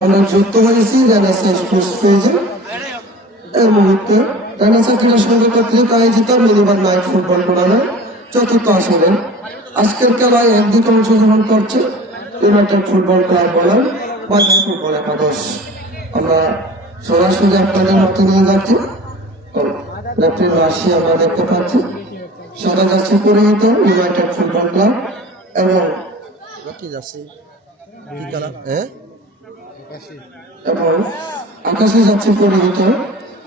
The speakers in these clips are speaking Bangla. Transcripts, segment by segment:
আমরা যুক্ত হয়েছি রানাসা স্পোর্টস পেজে। এর মুহূর্তে রানাসা ক্রীড়া সংঘ কর্তৃক আয়োজিত মিনিবার নাইট ফুটবল টুর্নামেন্ট চতুর্থ আসরে আজকের খেলায় একদিকে অংশগ্রহণ করছে ইউনাইটেড ফুটবল ক্লাব বনাম বাজার ফুটবল একাদশ। আমরা সরাসরি আপনাদের মধ্যে নিয়ে যাচ্ছি। রেফারির রাশি আমরা দেখতে পাচ্ছি, সাদা জার্সি পরিহিত ইউনাইটেড ফুটবল ক্লাব এবং আকাশে যাচ্ছে পরিহিত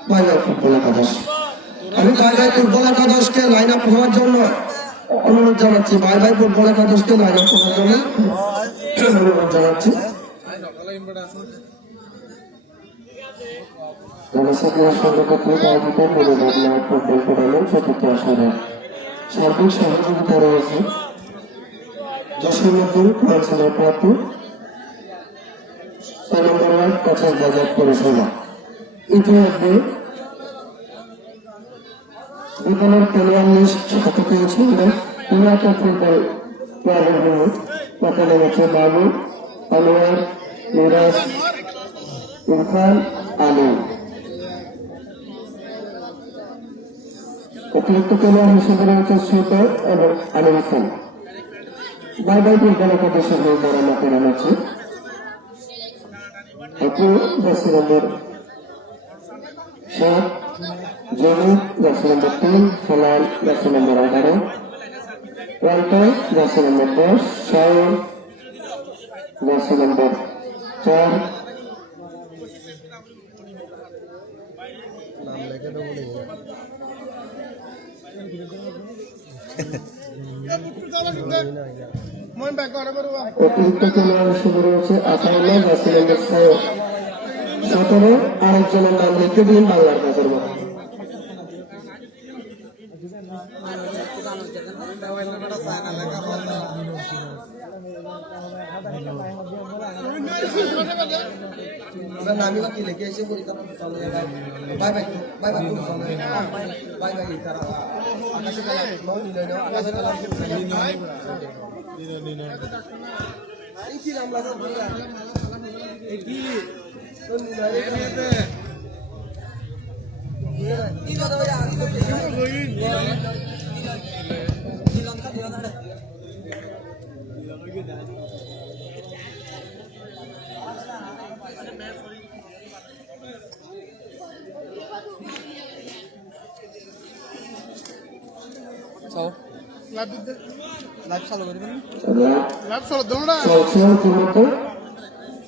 বাজার ফুটবল একাদশ। আমি বাজার ফুটবল একাদশকে লাইন আপ হওয়ার জন্য অনুরোধ জানাচ্ছি। বাজার ফুটবল একাদশকে লাইন আপ হওয়ার জন্য অনুরোধ জানাচ্ছি। সার্বিক সহযোগিতা রয়েছে জসীমউদ্দিন কাউন্সিলর প্রার্থী বাজার পৌরসভা। ইতিমধ্যে বিদ্যালয়ের প্লেয়ার লিস্ট হাতে পেয়েছে এবং ইউনাইটেড ফুটবল ক্লাবের হয়ে প্রথমে হচ্ছে বাবু, আনোয়ার, মিরাজ, ইরফান, আলী। অতিরিক্ত প্লেয়ার হিসেবে রয়েছে সুতর এবং আলী হাসান। বারবার ফুটবল একাদশের হয়ে বরানা করে আছে জার্সি নম্বর 7, জমি জার্সি নম্বর 3, ফলাল জার্সি নম্বর 11, ওয়াল্টার জার্সি নম্বর 10, শাওন জার্সি নম্বর 4, অতিরিক্ত খেলোয়াড় হিসেবে রয়েছে আতাউল্লাহ জার্সি নম্বর 6, 17 আরেকজনের নাম লিখে দিন বাংলার কাজের মতো। নামি কি লিখে এসে bye bye bye bye bye bye তারা আকাশে কালা নৌ নিলে নাও আকাশে কালা এই কি নাম লাগা এই কি তো নিলে এই দাদা ভাই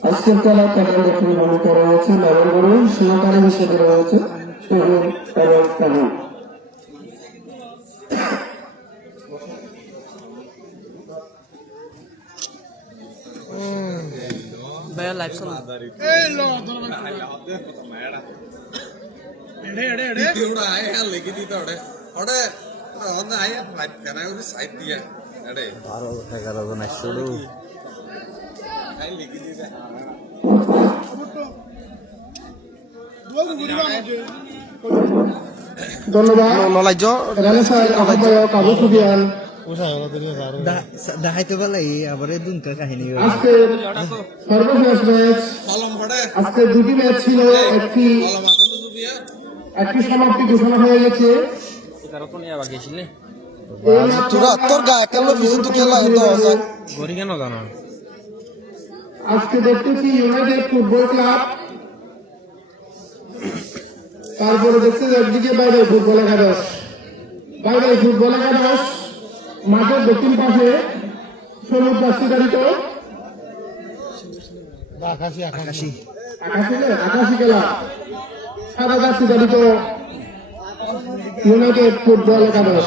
আজকের খেলায় প্যানেল রেফারি ভূমিকা রয়েছে নবনগরী, সহকারী হিসেবে রয়েছে শহীদ এবং তাহিদ। দেখাইতে পারলে আবার দুনকার কাহিনী। আজকে সর্বশেষ ম্যাচ, আজকে দুটি ম্যাচ ছিল, একটি সমাপ্তি ঘোষণা হয়ে গেছে। আজকে দেখতেছি ইউনাইটেড ফুটবল ক্লাব, তারপরে দেখতেছি একদিকে বাইরে ফুটবল একাদশ। বাইরে ফুটবল একাদশ মাঠের দক্ষিণ পাশে সবুজ জার্সি গাড়িত আকাশি খেলা, সাদা জার্সি গাড়িত ইউনাইটেড ফুটবল একাদশ।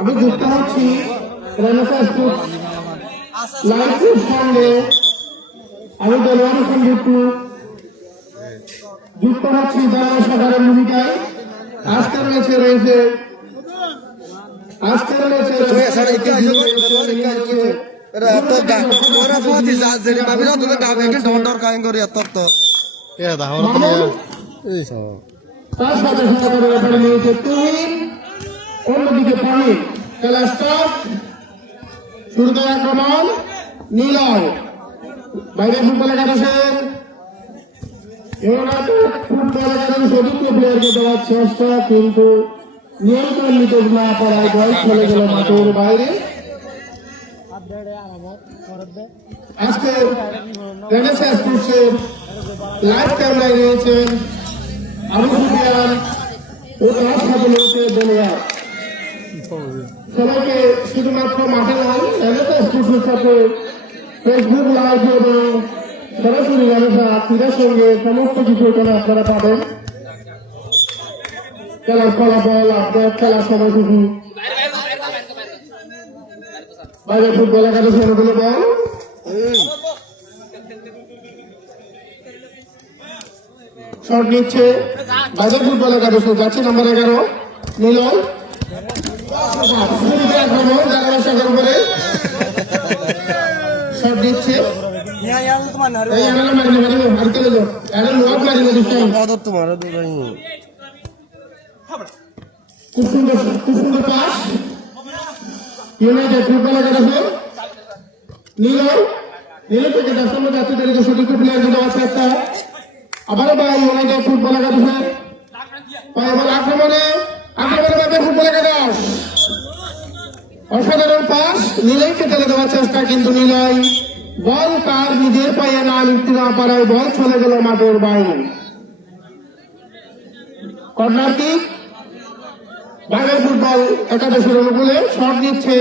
আমি যুক্ত হচ্ছি রানাসা স্পোর্টস লাইভের সঙ্গে। আমি দেলোয়ার হোসেন বিট্টু যুক্ত হচ্ছি বাংলা সরকারের ভূমিকায়। আজকের ম্যাচে রয়েছে অন্যদিকে পানি খেলা স্টার্ট। শুরুতে আক্রমণ নীলয় বাইরে ফুটবল একাদশের ফুটবল একাদশ অভিজ্ঞ প্লেয়ারকে দেওয়ার চেষ্টা, কিন্তু নিয়ন্ত্রণ নিতে না পারায় বল চলে গেল মাঠের বাইরে। আজকে রেনেসাঁ স্পোর্টসের লাইভ ক্যামেরায় রয়েছেন আবু সুফিয়ান ও তার সাথে রয়েছে দেলোয়ার। সবাইকে শুধুমাত্র মাঠে নয়, রেনেসাঁ স্পোর্টসের সাথে ফেসবুক লাইভ এবং সরাসরি রেনেসাঁ ক্রীড়ার সঙ্গে সমস্ত কিছু এখানে আপনারা পাবেন। খেলার ফলাফল, আপনার খেলার সময়সূচি, বাইরে ফুটবল একাদশ অনুকূলে বল শট নিচ্ছে বাইরে ফুটবল একাদশ, যাচ্ছে নাম্বার 11 মিলন আক্রমণ জানাবাসার উপরে শট দিচ্ছে। খুব সুন্দর পাস ইউনাইটেড ফুটবল একাদশের নীল থেকে দশম যাত্রী তারিখে সঠিক প্লেয়ারকে দেওয়ার চেষ্টা, আবারও পায় ইউনাইটেড ফুটবল একাদশের আক্রমণে ফুটবল একাদশ অসাধারণ পাস নীলয়কে ঠেলে দেওয়ার চেষ্টা, কিন্তু নীলয় বল তার নিজের পায়ে না লিখতে না পারায় বল চলে গেল মাঠের বাইরে। কর্নার কিক বাইরের ফুটবল একাদশের অনুকূলে শট নিচ্ছে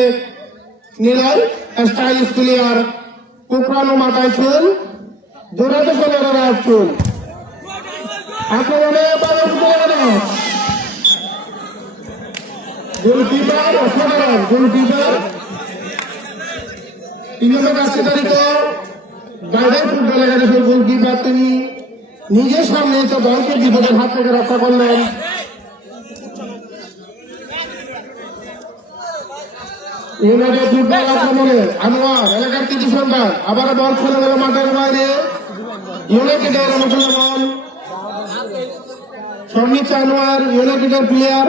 নীলয়, স্টাইলিশ প্লেয়ার, কুকরানো মাথায় চুল, দৌড়াতে চলে গেল চুল, আক্রমণে বাইরের ফুটবল একাদশ গোলকিপার অসাধারণ গোলকিপার 3 নম্বর যাত্রী তারিখে বাইরের ফুটবল একাদশের গোলকিপার, তিনি নিজের সামনে এসে বলকে বিপদের হাত থেকে রক্ষা করলেন। ইউনাইটেড ফুটবল আক্রমণে আনোয়ার এলাকার কৃতি সন্তান, আবারও বল চলে গেল মাঠের বাইরে। ইউনাইটেডের অনুকূলে বল সর্নিচ্ছে আনোয়ার, ইউনাইটেডের প্লেয়ার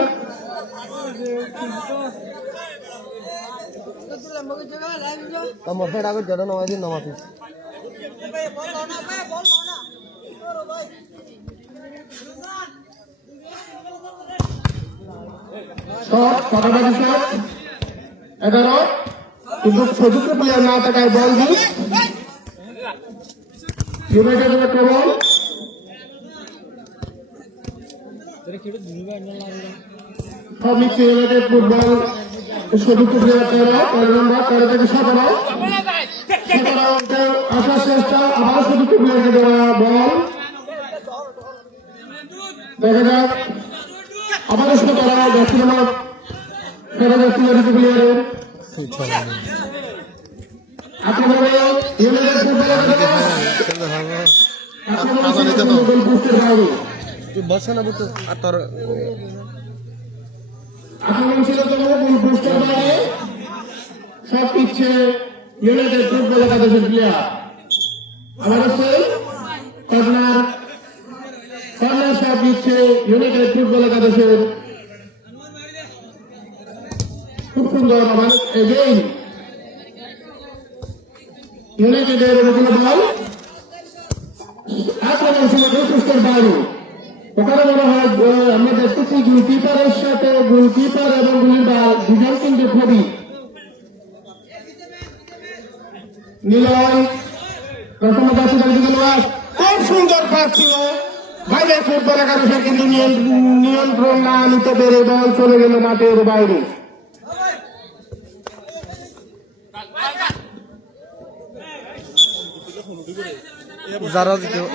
শট পাটাপাটি শট 11, কিন্তু সযুক্ত প্লেয়ার না থাকায় বল দিক ইউনাইটেডের একটা বল সব নিচ্ছে ইউনাইটেড ফুটবল সযুক্ত প্লেয়ার 13 নম্বর 13 থেকে 17 আসার চেষ্টা, আবার সযুক্ত প্লেয়ারকে দেওয়া বল দেখা যাক আবারও 17 ব্যক্তি নম্বর প্লেয়ারের আক্রমণে ইউনাইটেড ফুটবল আক্রমণ ছিল গোলপোস্টের বাইরে, সব পিচ্ছে ইউনাইটেড ফুটবল একাদশের প্লেয়ার। আবারও সেই কর্নার সব দিচ্ছে ইউনাইটেড ফুটবল একাদশের, খুব সুন্দর এগেইন ইউনাইটেডের অনুকূলে বল আক্রমণ ছিল গোলপোস্টের বাইরে। ওখানে মনে হয় আমরা দেখতেছি গোলকিপারের সাথে গোলকিপার এবং গোলকিপার দুজন কিন্তু খুবই নিলয় প্রথম যাচ্ছে খুব সুন্দর পাস ছিল বাইরের ফুটবল একাদশের, কিন্তু নিয়ন্ত্রণ না নিতে পেরে বল চলে গেল মাঠের বাইরে।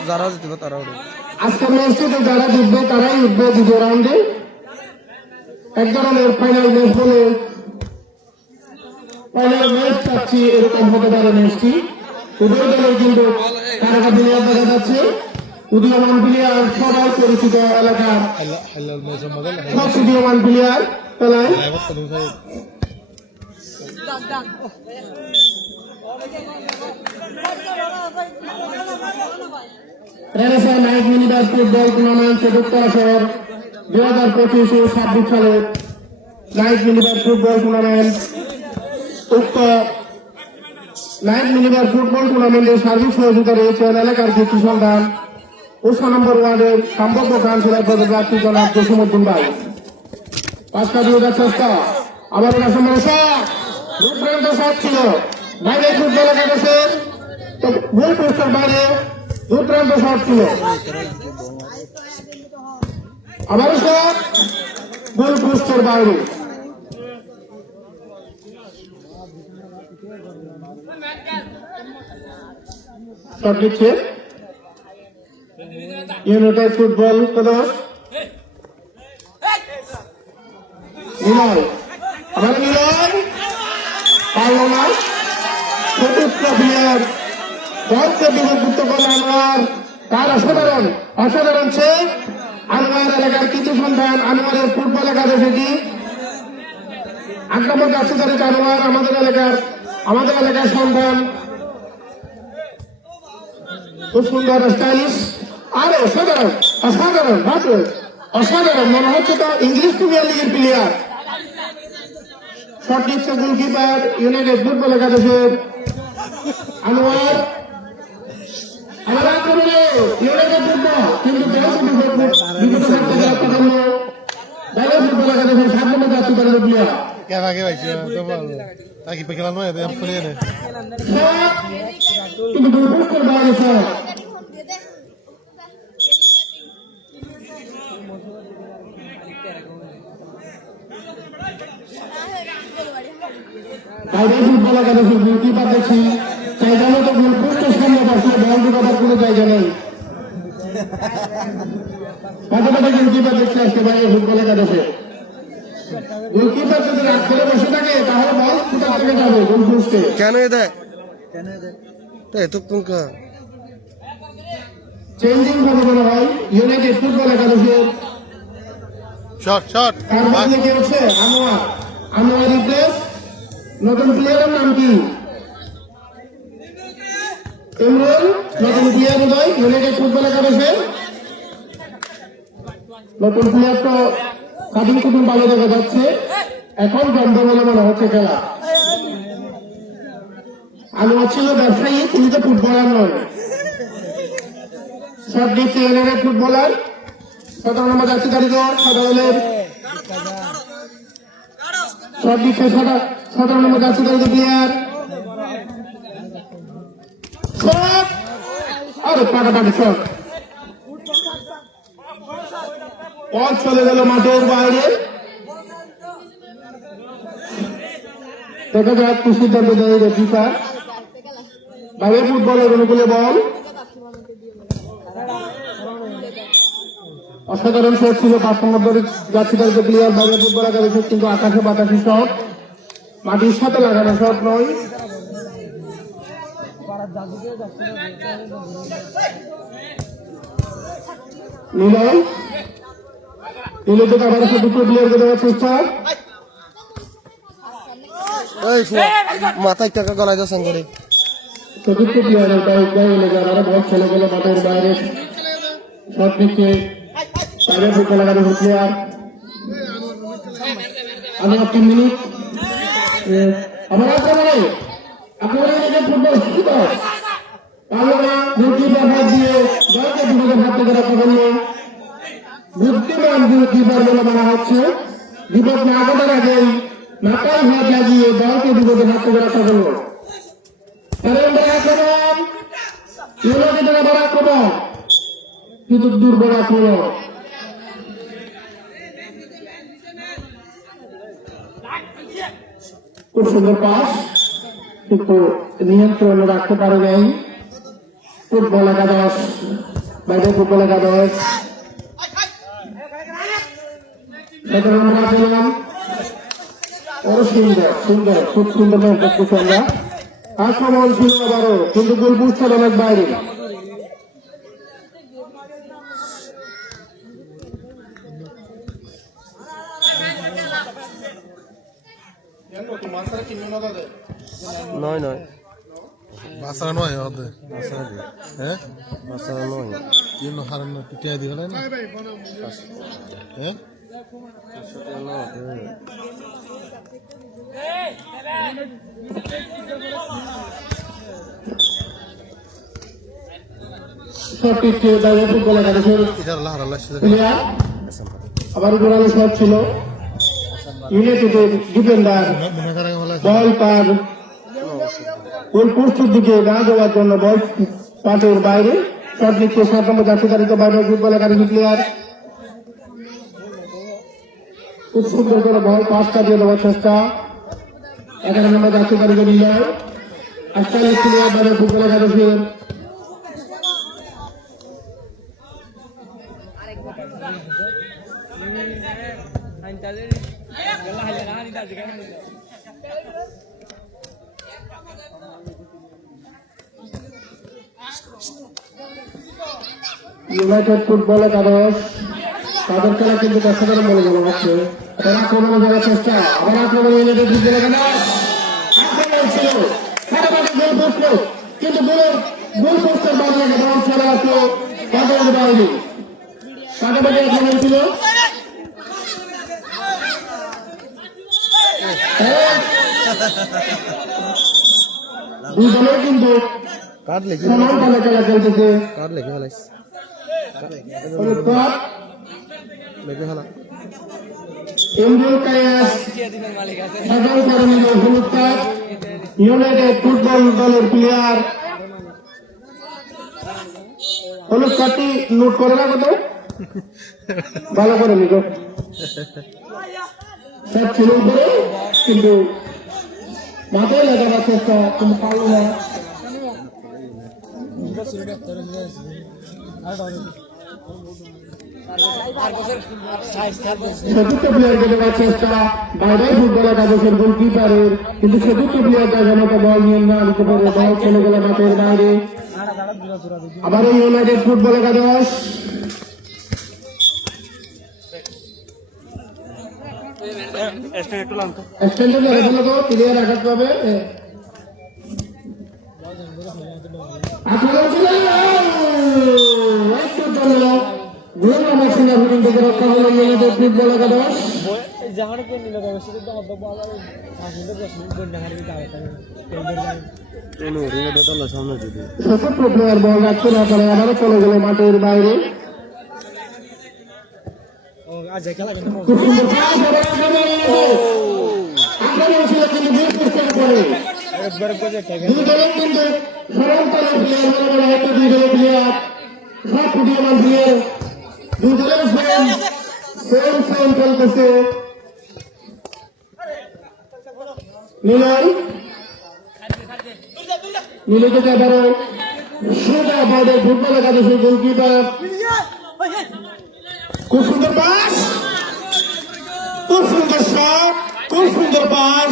যারা জিতবে তারা আজকের ম্যাচটিতে যারা জিতবে তারাই উঠবে দ্বিতীয় রাউন্ডে। এক ধরনের ফাইনাল ম্যাচ বলে ফাইনাল ম্যাচ চাচ্ছি, এরকম হতে পারে ম্যাচটি। উভয় দলের কিন্তু তারকা প্লেয়ার দেখা যাচ্ছে, উদীয়মান প্লেয়ার সবাই পরিচিত এলাকার সব উদীয়মান প্লেয়ার খেলায় renaissance night minibus football tournament চতুর্থ আসর 2025 ও 26 সালের নাইট মিনিবাস ফুটবল টুর্নামেন্ট উক্ত নাইট মিনিবার ফুটবল টুর্নামেন্টের সার্বিক সহযোগিতা রয়েছেন এলাকার কৃতি সন্ধান ১৬ নম্বর ওয়ার্ডের সম্ভাব্য কাউন্সিলর পদে প্রার্থী জনাব জসিমউদ্দিন ভাই। পাঁচটা দিয়ে যাচ্ছে আবার সম্মান রূপরান্ত শট ছিল বাইরে ফুটবল একাদশের গোল পোস্টের বাইরে রূপরান্ত শট ছিল আবার শট গোল পোস্টের বাইরে। শট দিচ্ছে ইউনাইটেড ফুটবল প্রদর্শ মিলন আবার মিলন পারল না চতুর্থ প্লেয়ার দলকে বিভক্ত করে আনোয়ার তার অসাধারণ সে আনোয়ার এলাকার কৃতি সন্ধান আনোয়ারের ফুটবল একাদশী আক্রমণ যাচ্ছে তারিখ আনোয়ার আমাদের এলাকার সন্ধান খুব সুন্দর স্টাইলিশ আরে অসাধারণ মনে হচ্ছে তো ইংলিশ প্রিমিয়ার লিগের প্লেয়ার। শট নিচ্ছে গোলকিপার ইউনাইটেড ফুটবল একাদশের আনোয়ার ইউনাইটেড ফুটবল কিন্তু ফুটবল একাদশের 7 নম্বর যাত্রী দলের প্লেয়ার কিন্তু গোলপোস্টের বাইরে শট বাইরে ফুটবল একাদশের গোলকিপার দেখছি জায়গা মতো গোলপোস্টের সামনে বসলে বল ঢোকাবার কোনো জায়গা নেই। মাঝে মাঝে গোলকিপার দেখছি আজকে বাইরে ফুটবল একাদশে গোলকিপার যদি রাত করে বসে থাকে তাহলে বল কোথা থেকে যাবে গোলপোস্টে কেন দেয় এতক্ষণ চেঞ্জিং ভাবে মনে হয় ইউনাইটেড ফুটবল একাদশের তার মধ্যে কে হচ্ছে আনোয়ার রিপ্লেস নতুন প্লেয়ারের নাম কি ইমরান নতুন প্লেয়ার উদয় ইউনাইটেড ফুটবল একাদশের নতুন প্লেয়ার তো কাটিং কুটুম ভালো দেখা যাচ্ছে এখন গন্ডগোলে মনে হচ্ছে খেলা। আনোয়ার ছিল ব্যবসায়ী তিনি তো ফুটবলার নয়। শট দিচ্ছে ইউনাইটেড ফুটবলার 17 নম্বর যাচ্ছে কারিগর সাধারণের শট দিচ্ছে 17 নম্বর যাচ্ছে কারিগর প্লেয়ার শট আরে পাটাপাটি শট বল চলে গেল মাঠের বাইরে। দেখা যাক কি সিদ্ধান্ত দেয় রেফারি বাইরে ফুটবলের অনুকূলে বল অসাধারণ শট ছিল 5 নম্বর যাচ্ছে প্লেয়ার বাইরে ফুটবল একাদশী কিন্তু আকাশে বাতাসি শট মাটির সাথে লাগানো শট নয়। নিলে আবার দুটো প্লেয়ারকে দেওয়ার চেষ্টা মাথায় টাকা গলায় যাচ্ছেন করে চতুর্থ প্লেয়ারের আরো বল চলে গেল মাঠের বাইরে শট নিচ্ছে বাইরে ফুটবল একাদশী প্লেয়ার আমি 3 মিনিট আমার আক্রমণে ফুটবল গোলকিপার দিয়ে দলকে বিপদে ভাগ থেকে রক্ষা করল বুদ্ধিমান গোলকিপার বলে মনে হচ্ছে বিপদ না ঘটার আগেই মাথায় হাত লাগিয়ে দলকে বিপদে ভাগ থেকে রক্ষা করল। আক্রমণ কিন্তু দুর্বল আক্রমণ খুব সুন্দর পাস কিন্তু নিয়ন্ত্রণে রাখতে পারে নাই ফুটবল একাদশ বাইরে ফুটবল একাদশ সুন্দর খুব সুন্দর করতেছি আমরা আক্রমণ ছিল আবারও কিন্তু গোল বুঝছিল অনেক বাইরে নয় বাসারা নয় ওদের হ্যাঁ বাসারা নয় কি হারান টিয়া দিবে না হ্যাঁ শটটিকে বাইরে ফুটবল একাদশের এটা আল্লাহ আল্লাহ প্লেয়ার আবার জোরালো শট ছিল ইউনাইটেডের ডিফেন্ডার মনে করা গেল বল তার গোল পোস্টের দিকে না যাওয়ার জন্য বল পাটের বাইরে শট নিচ্ছে 7 নম্বর জাতীয়তারিত বাইরে ফুটবল একাদশী প্লেয়ার খুব সুন্দর করে বল পাস কাটিয়ে দেওয়ার চেষ্টা 11 নম্বর জাতীয়তারিত নিলয় 48 প্লেয়ার বাইরে ফুটবল একাদশীর ইউনাইটেড ফুটবল একাদশ তাদের খেলা কিন্তু দর্শকের মনে জানা হচ্ছে তারা আক্রমণে যাওয়ার চেষ্টা আবার আক্রমণ ইউনাইটেড ফুটবল একাদশ আক্রমণ ছিল ফাটাফাটি গোল পোস্ট কিন্তু গোল পোস্টের বাইরে বল চলে আসলো পাটের বাইরে ফাটাফাটি আক্রমণ ছিল দুই দলের কিন্তু কার লেগে সমান তালে খেলা চলতেছে কার লেগে ফেলাইস অনুৎপাত লেগে ফেলা এমডিও কায়াস সাধারণ কর্মী অনুৎপাত ইউনাইটেড ফুটবল দলের প্লেয়ার অনুৎপাতটি নোট করে রাখো তো ভালো করে লিখো সব ছিল উপরে কিন্তু মাথায় লাগাবার চেষ্টা কিন্তু পারল না চতুর্থ প্লেয়ারকে দেওয়ার চেষ্টা বাইরে ফুটবল একাদশের গোলকিপারের কিন্তু চতুর্থ প্লেয়ারটা জনতা বল নিয়ে না দিতে পারে বল চলে গেল মাঠের বাইরে আবার এই ইউনাইটেড ফুটবল একাদশ এক্সটেন্ডেড রেখে তো প্লেয়ার আঘাত পাবে আক্রমণ ছিল একটু জন্য গোল আমার সিঙ্গাপুর থেকে রক্ষা হলো ইউনাইটেড ফুটবল একাদশ চতুর্থ প্লেয়ার বল রাখতে না পারে আবারও চলে গেল মাঠের বাইরে খুব সুন্দর পাস আবার আক্রমণ ছিল কিন্তু গোল পোস্টের উপরে দুই দলের কিন্তু সরলতলের প্লেয়ার বলে বলা হয়তো দুই দলের প্লেয়ার সব ফুটিয়ামান প্লেয়ার দুই দলের সেম চলতেছে নিলয়কে আবারও সোজা বর্ডের ফুটবল একাদশের গোলকিপার খুব সুন্দর পাস খুব সুন্দর শট খুব সুন্দর পাস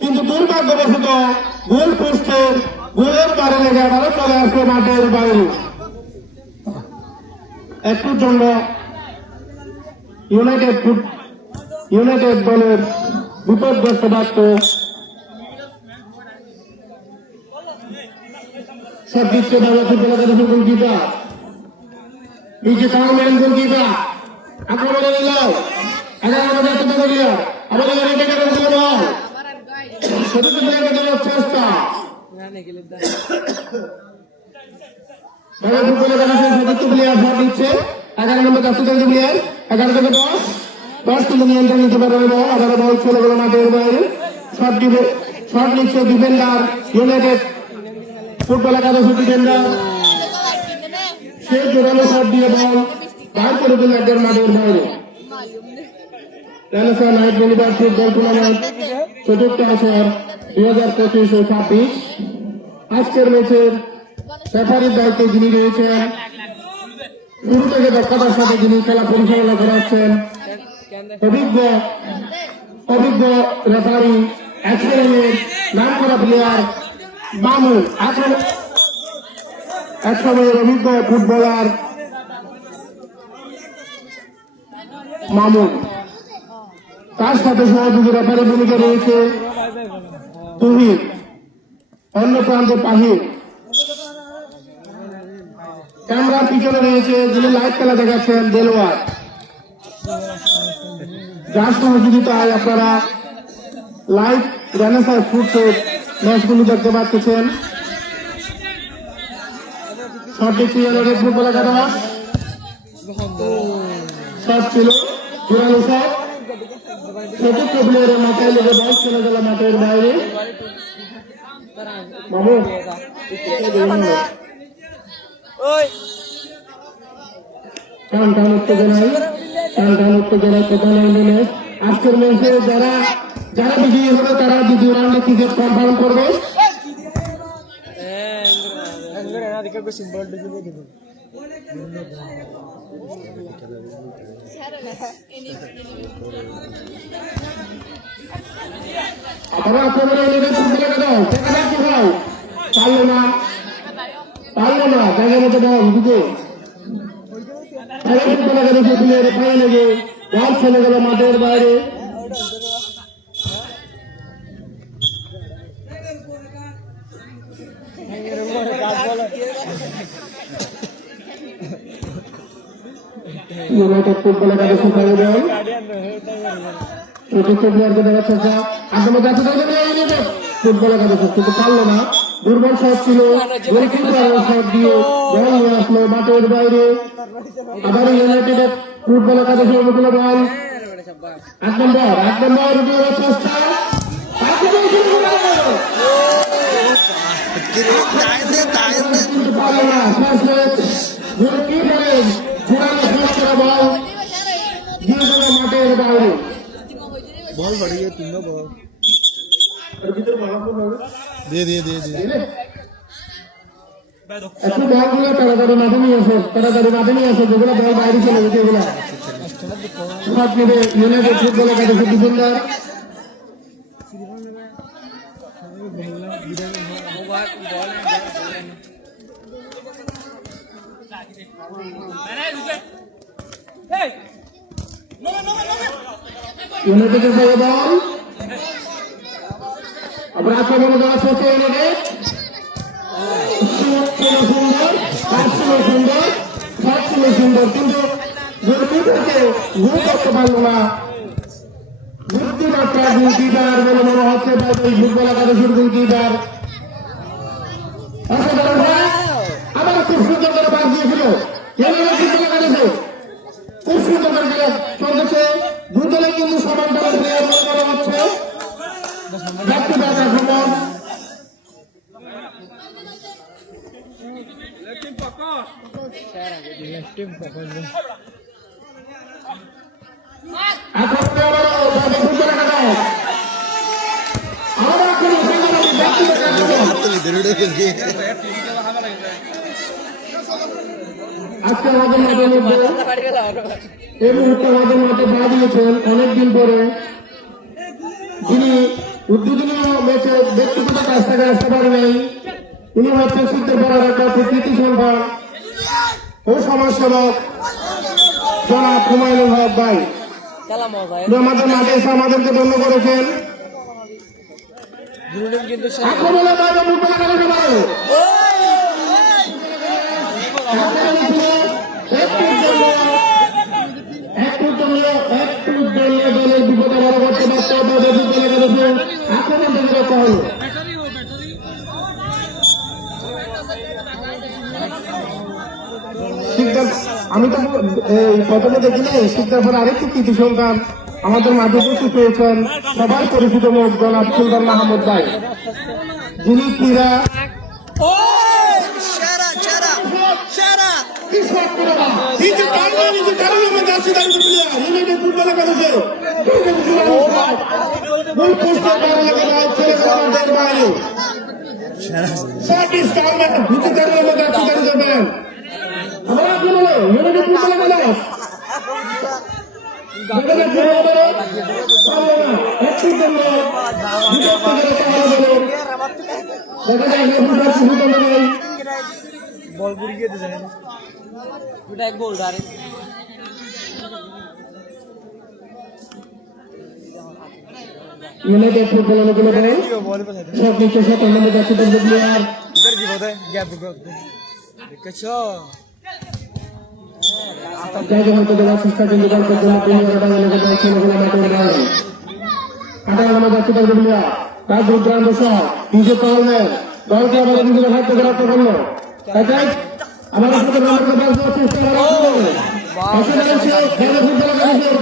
কিন্তু দুর্ভাগ্যবশত গোল পোস্টের গোলের বারে লেগে আবারও চলে আসছে মাঠের বাইরে একটুর জন্য ইউনাইটেড দলের বিপদগ্রস্ত বাক্য সব দিচ্ছে বাংলা ফুটবল একাদশের গোলকিপার নিচে তাহমেন গোলকিপার আক্রমণে নিল 11 নম্বর প্লেয়ার আবার এটা করে বল চতুর্থ প্লেয়ারকে দেওয়ার চেষ্টা বাংলা ফুটবল একাদশের চতুর্থ প্লেয়ার ভর দিচ্ছে 11 নম্বর জাতীয় প্লেয়ার 11 থেকে 10 কিন্তু নিয়ন্ত্রণ নিতে পারে বল আবার বল চলে গেল মাঠের বাইরে শট নিচ্ছে ডিফেন্ডার ইউনাইটেড ফুটবল একাদশের ডিফেন্ডার সে জোরালো শট দিয়ে বল বার করে দিল একজন মাঠের বাইরে Renaissance night minibus football tournament চতুর্থ আসর 2025-26 আজকের ম্যাচের রেফারির দায়িত্বে যিনি রয়েছেন শুরু থেকে দক্ষতার সাথে যিনি খেলা পরিচালনা করাচ্ছেন অভিজ্ঞ রেফারি এক্সেলেন্টের নাম করা প্লেয়ার মামুন একসময়ের অভিজ্ঞ ফুটবলার মামুন তার সাথে সহযোগী রেফারির ভূমিকা রয়েছে তুহিন অন্য প্রান্তে পাহির ক্যামেরার পিছনে রয়েছে যিনি লাইভ খেলা দেখাচ্ছেন দেলোয়ার যার সহযোগিতায় আপনারা লাইভ রেনেসাঁ ফুটবল ম্যাচগুলি দেখতে পাচ্ছেন শট দিচ্ছে ইউনাইটেড ফুটবল একাডেমি। শট ছিল জোরালো শট, চতুর্থ প্লেয়ারের মাথায় লেগে বল চলে গেল মাঠের বাইরে। বাবু টান উত্তেজনায় প্রধান আন্দোলনে আজকের ম্যাচে যারা বিজয়ী হবে তারা দ্বিতীয় রাউন্ডে ক্রিকেট কনফার্ম করবে। আপনারা আক্রমণে নিজেদের ফুটবল একাডেমি দেখা যাক কোথাও পারলো না জায়গার মতো বল দিতে ফুটবল একাডেমি প্লেয়ার পায়ে লেগে বল চলে গেল মাঠের বাইরে। ইউনাইটেড ফুটবল একাডেমি খেলে দেন চতুর্থ প্লেয়ারকে দেওয়ার চেষ্টা আসলে যাতে ইউনাইটেড ফুটবল একাডেমি কিন্তু পারলো না। দুর্বল শট ছিল, শট দিয়ে বল নিয়ে আসলো মাঠের বাইরে। আবার ইউনাইটেড ফুটবল একাডেমি অনুকূলে বল 8 নম্বর চেষ্টা কিন্তু পারলো না। কি করেন ঘোরানো শেষ করা বল দিয়ে গেল মাঠের বাইরে। বল বাড়িয়ে তুমি বল একটু বলগুলো তাড়াতাড়ি মাঠে নিয়ে আসো যেগুলো বল বাইরে চলে গেছে এগুলো সব নেবে ইউনাইটেড ফুটবল একাডেমি ডিফেন্ডার। ইউনাইটেডের বল আবার আক্রমণে দেওয়া চেষ্টা ইউনাইটেড সুন্দর কিন্তু গোল করতে পারল না। বুদ্ধিমাত্রা গোলকিপার বলে মনে হচ্ছে ফুটবল একাদশের গোলকিপার আবার খুব সুন্দর করে পাস দিয়েছিল ফুটবল একাদশে খুব সুন্দর করে চলতেছে দুদলে কিন্তু সমান দলের প্লেয়ার বলে মনে হচ্ছে। ব্যক্তিগত আক্রমণ আজকে আমাদের মাঠের মধ্যে এই মুহূর্তে আমাদের মাঠে পা দিয়েছেন অনেকদিন পরে যিনি উদ্বোধনী ম্যাচে ব্যক্তিগত কাছ থেকে আসতে পারেন নাই। তিনি হচ্ছেন সিদ্ধের পড়ার একটা কৃতি সন্তান ও সমাজসেবক জনাব হুমায়ুনুল হক ভাই। আমাদের মাঠে এসে আমাদেরকে ধন্য করেছেন। আক্রমণের বাইরে ফুটবল একাডেমি ভালো একটু দলের বিপদে বড় করতে পারতে হবে ফুটবল একাডেমি আক্রমণ থেকে রক্ষা হলো। আমি তো প্রথমে দেখি নাই শিক্ষার পর আরেকটি কৃতি সন্তান আমাদের মাঝে উপস্থিত হয়েছেন সবার পরিচিত মুখ জনাব সুলতান মাহমুদ ভাই যিনি ক্রীড়া বল ঘুরিয়ে দিতে জানেন ওটা এক গোল দাঁড়ে ইউনাইটেড ফুটবল অনুকূলে বল সব নিচে সব আমাদের কাছে প্লেয়ার इधर की होता है गैप देखो জায়গা হতে দেওয়ার চেষ্টা কিন্তু করতে জন্য প্লেয়াররা এলাকা পৌঁছে গেল মাঠের বাইরে আটা আমাদের কাছে প্লেয়ার তার দুর্দান্ত শট নিজে পারলেন দলকে আবার নিজের হাত থেকে রক্ষা করলো অর্থাৎ আমার সাথে নম্বর দেওয়ার চেষ্টা করা হবে। পাশে দাঁড়িয়েছে খেলা ফুটবল একাডেমির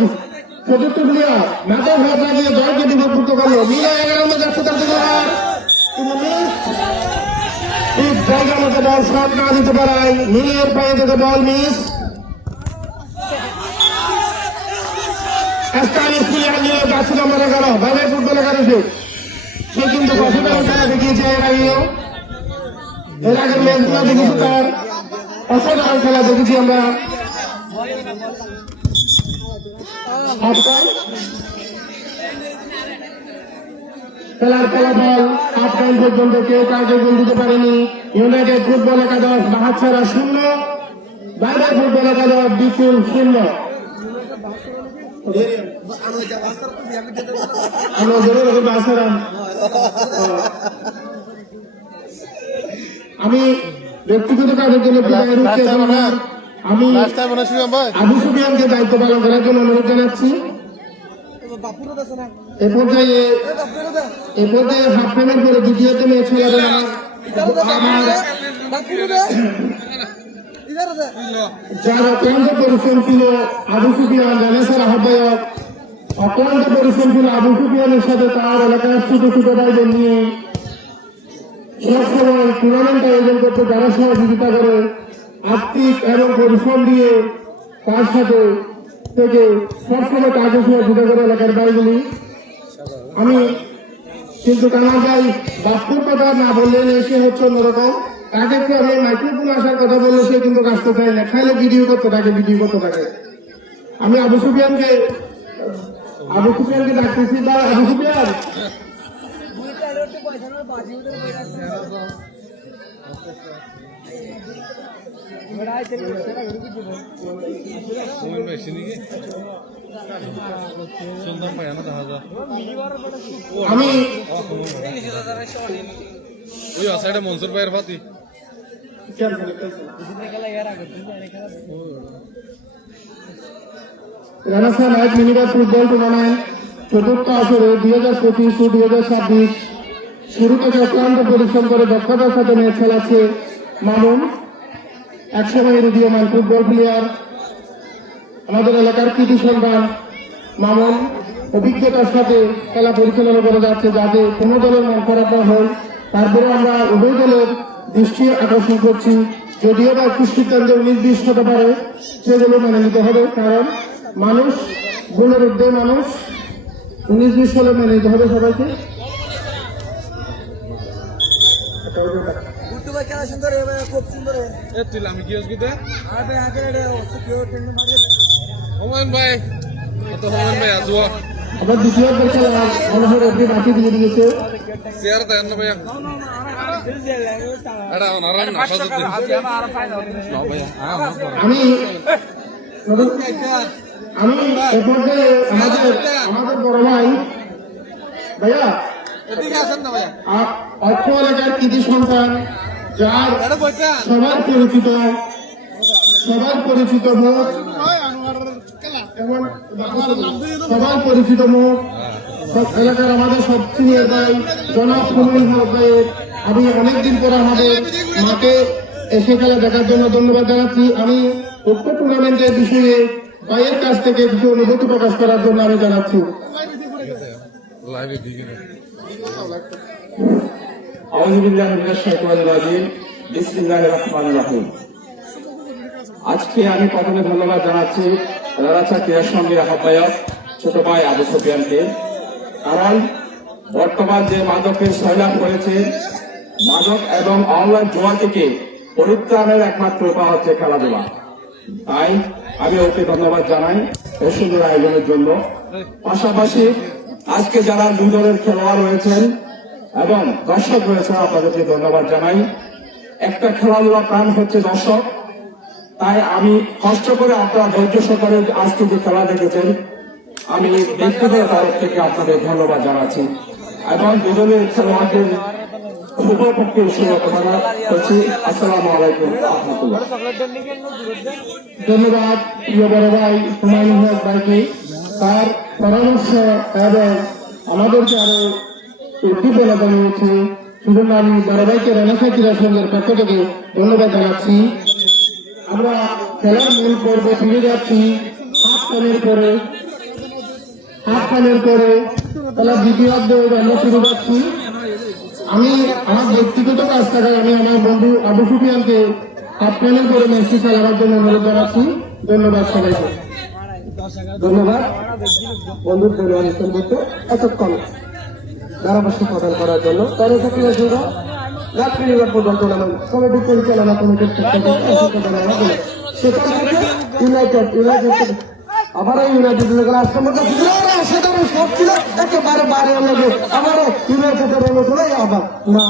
চতুর্থ প্লেয়ার ম্যাচের হাত লাগিয়ে দলকে বিভক্ত করলো। মিলা 11 নম্বর যাচ্ছে তার দিকে ঠিক জায়গা মতো বল শট না দিতে পারায় নীলের পায়ে থেকে বল মিস। স্টাইলিশ প্লেয়ার নিয়ে যাচ্ছে নম্বর 11 বাইরে ফুটবল একাডেমি। সে কিন্তু অসাধারণ খেলা দেখিয়েছে এর আগেও। এর আগের ম্যাচগুলো দেখেছি তার অসাধারণ খেলা দেখেছি আমরা। খেলার ফলাফল হাফ টাইম পর্যন্ত কেউ কাউকে গোল দিতে পারেনি। ইউনাইটেড ফুটবল একাদশ বাহাচ্ছাড়া 0, বাইরে ফুটবল একাদশ বিপুল 0। আমি ব্যক্তিগত কাজের জন্য আমি আবু সুফিয়ানকে দায়িত্ব পালন করার জন্য অনুরোধ জানাচ্ছি। এ পর্যায়ে হাফ টাইমের পরে দ্বিতীয়ত ম্যাচ খেলাবেন আমার যার অক্লান্ত পরিশ্রম ছিল আবু সুফিয়ান জানেসার আহ্বায়ক। অক্লান্ত পরিশ্রম ছিল আবু সুফিয়ানের সাথে তার এলাকার ছোট ছোট ভাইদের নিয়ে সবসময় টুর্নামেন্ট আয়োজন করতে যারা সহযোগিতা করে আর্থিক এবং পরিশ্রম দিয়ে তার সাথে থেকে সবসময় তাকে সহযোগিতা করে এলাকার ভাইগুলি। আমি কিন্তু আমার ভাই বাপুর কথা না বললে সে হচ্ছে অন্যরকম। তাকে একটু আমি মাইক্রোফোন আসার কথা বললে সে কিন্তু আসতে চাই না, খাইলে ভিডিও করতে থাকে। আমি আবু সুফিয়ানকে ডাকতেছি। বা আবু সুফিয়ান আমি মনসুর ভাইয়ের ফাতি রানাসা নাইট মিনিবাস ফুটবল টুর্নামেন্ট চতুর্থ আসরে 2025-2026 শুরু থেকে অক্লান্ত পরিশ্রম করে দক্ষতার সাথে ম্যাচ খেলাচ্ছে মামুন, একসময় উদীয়মান ফুটবল প্লেয়ার, আমাদের এলাকার কৃতি সন্তান মামুন অভিজ্ঞতার সাথে খেলা পরিচালনা করে যাচ্ছে, যাতে কোনো দলের মন খারাপ না হয়। তারপরে আমরা উভয় দলের দৃষ্টি আকর্ষণ করছি, যদিও বা একটু সিদ্ধান্ত 19-20 হতে পারে, সেগুলো মেনে নিতে হবে। কারণ মানুষ গুণের ঊর্ধ্বে মানুষ, 19-20 হলে মেনে নিতে হবে সবাইকে। খুব সুন্দর আমি কি হুমায়ুন ভাই আসবো আবার দ্বিতীয় খেলা মনোহর অব্দি বাকি দিয়ে দিয়েছে। চেয়ার দেন না ভাইয়া আমি এ পর্যায়ে আমাদের বড় ভাই ভাইয়া অর্থ এলাকার কৃতি সন্তান, যার সবার পরিচিত মুখ এলাকার আমাদের সব সিনিয়র ভাই জনাব সুমন হক ভাইয়ের আমি অনেকদিন পর আমাদের মাঠে এসে খেলা দেখার জন্য ধন্যবাদ জানাচ্ছি। আমি উক্ত টুর্নামেন্টের বিষয়ে ভাইয়ের কাছ থেকে কিছু অনুভূতি প্রকাশ করার জন্য আমি জানাচ্ছি। আজকে আমি প্রথমে ধন্যবাদ জানাচ্ছি রানাচা ক্রীড়ার সঙ্গে আহ্বায়ক ছোট ভাই আবু সুফিয়ানকে। কারণ বর্তমান যে মাদকের সয়লাভ করেছে, মাদক এবং অনলাইন জুয়া থেকে পরিত্রাণের একমাত্র উপায় হচ্ছে খেলাধুলা। তাই আমি ওকে ধন্যবাদ জানাই এই সুন্দর আয়োজনের জন্য। পাশাপাশি আজকে যারা দুই দলের খেলোয়াড় রয়েছেন এবং দর্শক রয়েছেন, আপনাদেরকে ধন্যবাদ জানাই। একটা খেলাধুলা প্রাণ হচ্ছে দর্শক। তাই আমি কষ্ট করে আপনারা ধৈর্য সহকারে আজকে যে খেলা দেখেছেন, আমি ব্যক্তিগত তরফ থেকে আপনাদের ধন্যবাদ জানাচ্ছি এবং দুজনের খেলোয়াড়দের শুভপক্ষে শুভকামনা করছি। আসসালামু আলাইকুম রহমতুল্লাহ। ধন্যবাদ প্রিয় বড় ভাই হুমায়ুন হক ভাইকে, তার পরামর্শ এবং আমাদেরকে আরো উদ্দীপনা জানিয়েছে। সেজন্য আমি বড় ভাইকে রানাসাই ক্রীড়া সংঘের পক্ষ থেকে ধন্যবাদ জানাচ্ছি। আমরা খেলার মূল পর্বে ফিরে যাচ্ছি। হাফ টাইমের পরে খেলার দ্বিতীয় অধ্যায়ে আমরা শুরু করছি। আমি আমার ব্যক্তিগত কাজ থাকায় আমি আমার বন্ধু আবু সুফিয়ানকে হাফ টাইমের পরে ম্যাচটি চালানোর জন্য অনুরোধ জানাচ্ছি। ধন্যবাদ সবাইকে। ধন্যবাদ বন্ধুদের অনুষ্ঠান করতে এতক্ষণ ধারাভাষ্য প্রদান করার জন্য রানাচা ক্রীড়া সংঘ রাত্রি নির্বাক ফুটবল টুর্নামেন্ট কমিটি পরিচালনা কমিটির পক্ষ থেকে অসংখ্য ধন্যবাদ দিল। সেখান থেকে ইউনাইটেড আবারও ইউনাইটেড সেখানে সব ছিল একেবারে বারে লাগে আবারও ইউনাইটেডের অনুকূলে আবার না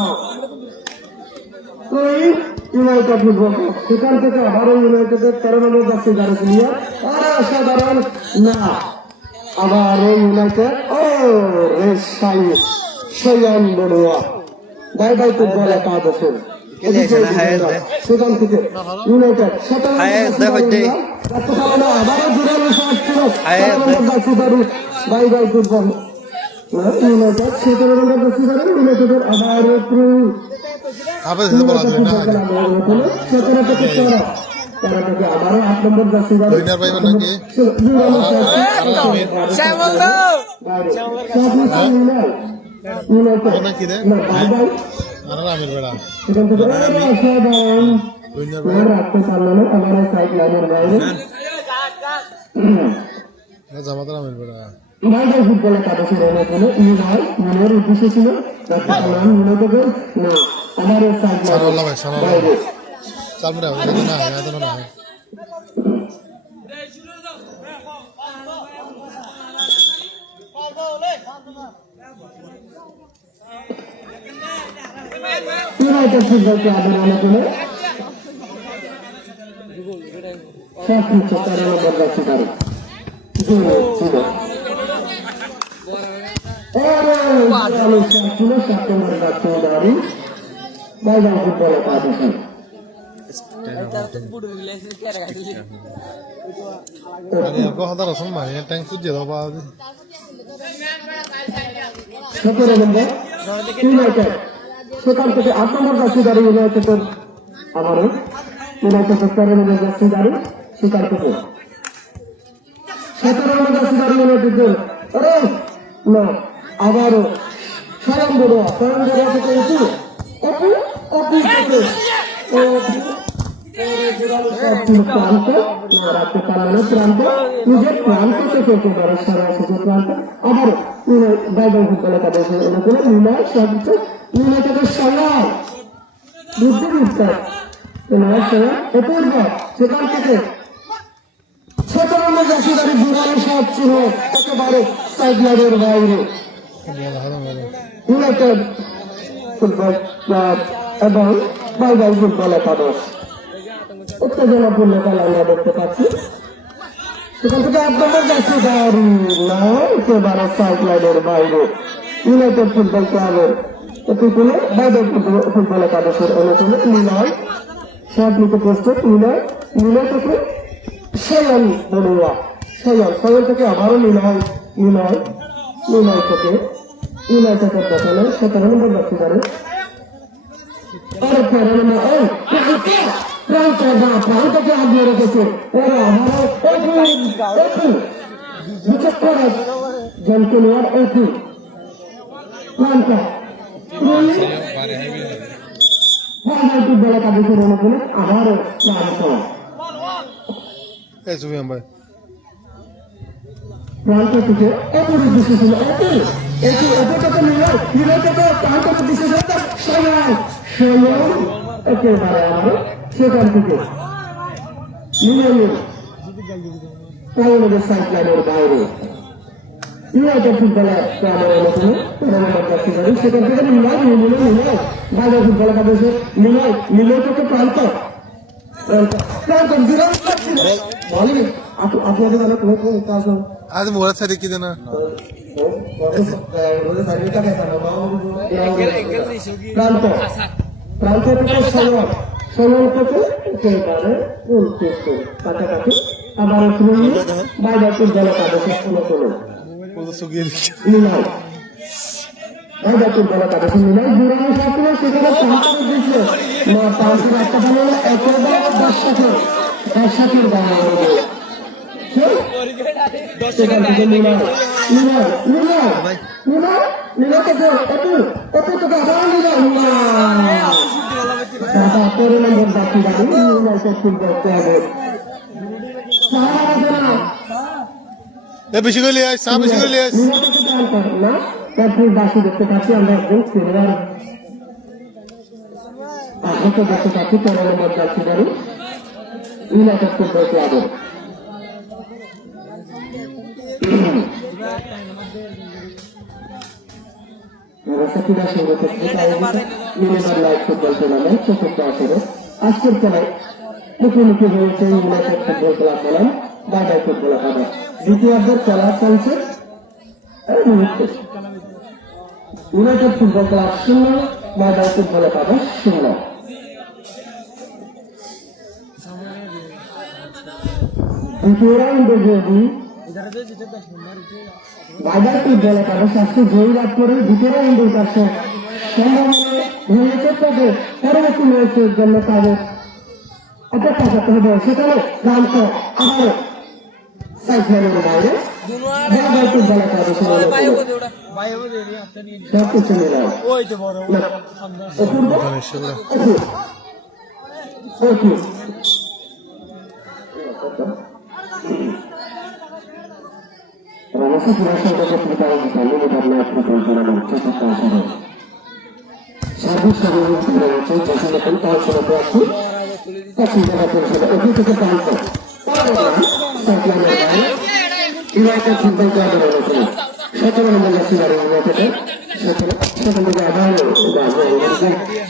ইউনাইটেড ফুটবল সেখান থেকে আবারও ইউনাইটেডের 13 নম্বর যাচ্ছে যারা প্লেয়ার আরে অসাধারণ না আবার ইউনাইটেড ও রে সৈয়ান বড়ুয়া বাই বাই ফুটবল একাদশের সেখান থেকে ইউনাইটেড আবারও জুড়ানো ছিল বাই বাই ফুটবল ইউনাইটেড 17 নম্বর যাচ্ছে যারা ইউনাইটেডের আবারও আপনি সেটা বলা দিলেন না আগে তারা থেকে আবারও 8 নম্বর যাচ্ছে যারা উইনার পাইবেন নাকি নাকি রে আর আমির বেড়া উইনার ভাই জামাতের আমির বেড়া বাইরে ফুটবলের কাগজের অনুকূলে মনের উদ্দেশ্য ছিল নাম ইউনাইটেডের না আমার সানাল্লাহ ভাই সানাল্লাহ চাল মেরা না এত না ইউনাইটেড ফুটবল ক্লাবের অনুকূলে সবকিছু 13 নম্বর যাচ্ছে তার ছিল 7 নম্বর যাচ্ছে গাড়ি বাইরে ফুটবলের কাগজে Ani aku hantar langsung main tank tuh jadi apa? 17 নম্বর ইউনাইটেড সেখান থেকে 8 নম্বর যাচ্ছে গাড়ি ইউনাইটেডের আবারও ইউনাইটেডের 13 নম্বর যাচ্ছে গাড়ি সেখান থেকে 17 নম্বর যাচ্ছে গাড়ি ইউনাইটেডের আরে না আবারও স্বয়ং বড়ুয়া থেকে অপু থেকে প্রান্ত না রাখতে পারলেন প্রান্ত নিজের প্রান্ত থেকে একেবারে সরাসরি প্রান্ত আবার বাইবেল ফুটবলের কাগজের অনুকূলে নিলয় সবচেয়ে ইউনাইটেডের সঙ্গে বুদ্ধিবিদ্যা অপূর্ব সেখান থেকে 17 নম্বর জাসিদারি জুড়ানো সব ছিল একেবারে সাইড লাইনের বাইরে ইউনাইটেড ফুটবল ক্লাব এবং বাইবেল ফুটবলের কাগজ উত্তেজনাপূর্ণ খেলা আমরা দেখতে পাচ্ছি সেখান থেকে 8 নম্বর যাচ্ছে গাড়ি না একেবারে সাইড লাইনের বাইরে ইউনাইটেড ফুটবল ক্লাবের প্রতিকূলে বাইবেল ফুটবল একাদশের অনুকূলে নিলয় সবলিত প্রস্তুত নিলয় থেকে সয়ন বড়ুয়া সয়ন থেকে আবারও নিলয় থেকে ইউনাইটেডের দখলে 17 নম্বর যাচ্ছে গাড়ি প্রান্তকে আগিয়ে রেখেছে ওরা আমারও বিশেষ করে জনপ্রিয়ার এটি প্রান্ত ফুটবলের কাগজের অনুকূলে আবারও Eh, Sufian ভাই প্রান্ত থেকে অপর উদ্দেশ্য ছিল এটি অপরটাকে নিলয়টাকে প্রান্তকে বিশেষ একেবারে আমার সেখান থেকে নিলয়ের সাইড লাইনের বাইরে ইউনাইটেড ফুটবলের ক্লাবের অনুকূলে সেখান থেকে নিলয় বাইরে ফুটবলের কাগজে নিলয় থেকে প্রান্ত বলেনি আপনাদের কাজ আজ মোরা ছাড়ি কি দেনা প্রান্ত থেকে সমান থেকে একেবারে কাছাকাছি আবার বাইরে ফুটবলের কাগজে অনুকূলে ভাইজাতুল বলা তাদের মিলাই দুরানি সাথে সেখানে সন্তান দিচ্ছে না পাঁচশো একটা বলে একেবারে দর্শকের গান সেখান থেকে মিলাই তেরো নম্বর যাত্রী গাড়ি ফুটবল ক্লাবের বেশি করে লিয়ে আস চা বেশি করে লিয়ে আস না তারপর বাসি দেখতে পাচ্ছি আমরা একদম সিনেমার আহত দেখতে পাচ্ছি 13 নম্বর যাত্রী গাড়ি ইউনাইটেড ফুটবল ক্লাবের সাকিরা সঙ্গে মিনিমাম লাইভ ফুটবল টুর্নামেন্ট চতুর্থ আসরে আজকের খেলায় মুখোমুখি হয়েছে ইউনাইটেড ফুটবল ক্লাব বনাম বাজার ফুটবল একাদশ দ্বিতীয়ার্ধের খেলা চলছে এই মুহূর্তে ইউনাইটেড ফুটবল ক্লাব 0 বাজার ফুটবল একাদশ 0 দ্বিতীয় রাউন্ডে যদি বাজার ফুটবল একাদশ আজকে জয়ী লাভ করে দ্বিতীয় রাউন্ডের কাছে সম্ভাবনা হয়েছে তবে পরবর্তী ম্যাচের জন্য তাদের অপেক্ষা করতে হবে সেখানে গ্রান্ত আবারও সাইক্লোনের বাইরে বাজার ফুটবল একাদশ সবকিছু মিলায় অপূর্ব ইউনাইটেড ফুটবল ক্লাবের অনুকূলে 17 নম্বর যাত্রী গাড়ি ইউনাইটেডের 17 থেকে আবার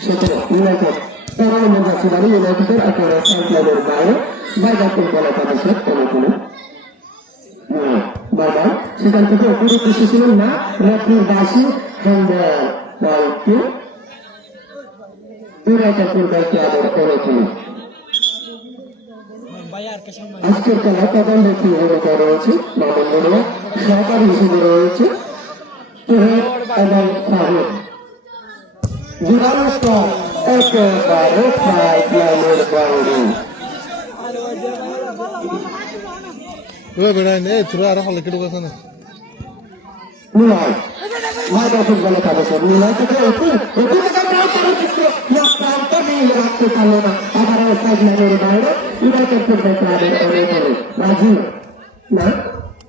17 ইউনাইটেড 13 নম্বর যাত্রী গাড়ি ইউনাইটেডের আপনারা ক্লাবের বাইরে বাজার ফুটবল একাদশের অনুকূলে বারবার সেখান থেকে অতিরিক্ত ছিলেন না রেফারির বাসি ইউনাইটেড ফুটবল ক্লাবের অনুকূলে আজকের খেলা প্রধান ব্যক্তি ভূমিকা রয়েছে মামুন মনোয়া সহকারী হিসেবে রয়েছে এবং ফারুক জুরানুস্ত একেবারে সাইক্লানের বাইরে বেড়াই নে তোরা আরো হলে কেটে গেছে না মিলাই বাজার ফুটবল একাদশ মিলাই থেকে রাখতে পারলো না আবার সাইক্লানের বাইরে ইউনাইটেড ফুটবল ক্লাবের অনুকূলে রাজি না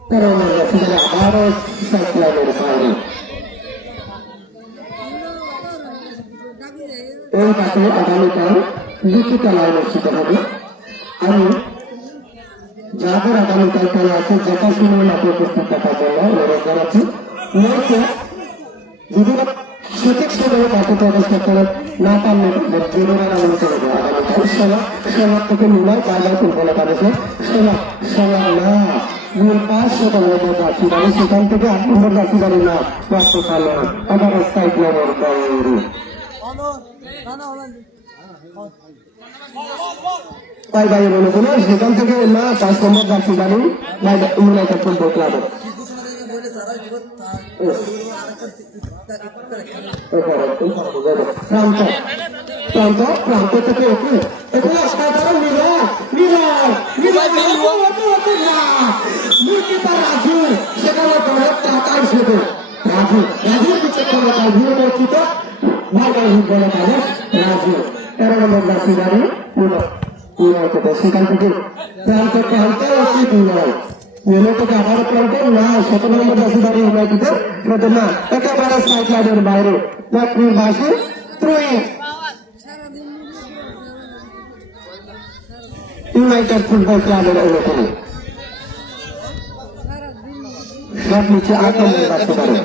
তেরো নম্বর সেখানে আবারও সাইক্লানের বাইরে এই পাশে আগামীকাল দুটি খেলা অনুষ্ঠিত হবে আমি যাদের আগামীকাল খেলা আছে যেটা সময় মাঠে উপস্থিত থাকার জন্য অনুরোধ জানাচ্ছি যদি সঠিক সময়ে মাঠে প্রবেশ করতে না পারলে জরুরার অনুমতি হবে আগামীকাল সোনার থেকে মিলায় বাজার ফুটবল একাদশে সোনার না মূল 5 নম্বর যাত্রী গাড়ি সেখান থেকে 8 নম্বর যাত্রী গাড়ি না প্রাপ্ত পারল না আবার সাইক্লোনের বাইরে তাই বাইরের অনুকূলে সেখান থেকে না 5 নম্বর যাত্রী গাড়ি ইউনাইটেড ফুটবল ক্লাবের প্রান্ত থেকে এখানে সাধারণ রাজু সেখানে টাকা হিসেবে রাজুর কিছু নিয়মিত রাজু 13 নম্বর যাত্রী গাড়ি সেখান থেকে প্রান্ত প্রান্তে উচিত নয় ইউনাইটেড আবার প্রান্তে না 17 নম্বর যাত্রী গাড়ি ইউনাইটেডের না একেবারে সাইক্লানের বাইরে চাকরির বাসে ইউনাইটেড ফুটবল ক্লাবের অনুকূলে সব নিচে 8 নম্বর রাখতে পারে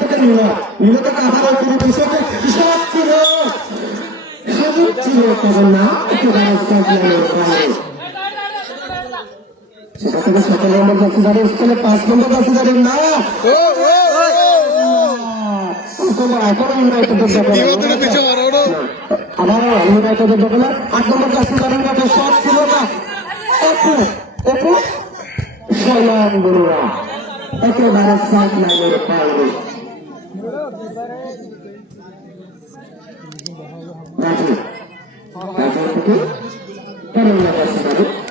থেকে নিলে থেকে আবার সব ছিল তখন না একেবারে সাইক্লানের বাইরে সেটা থেকে 17 নম্বর যাত্রী গাড়ি স্থানে 5 নম্বর যাত্রী গাড়ি না এখনো ইউনাইটেডের আবারও ইউনাইটেডের দোকানে 8 নম্বর যাত্রী গাড়ির মধ্যে শট ছিল না সলাম বড়ুয়া একেবারে সাইড লাইনের বাইরে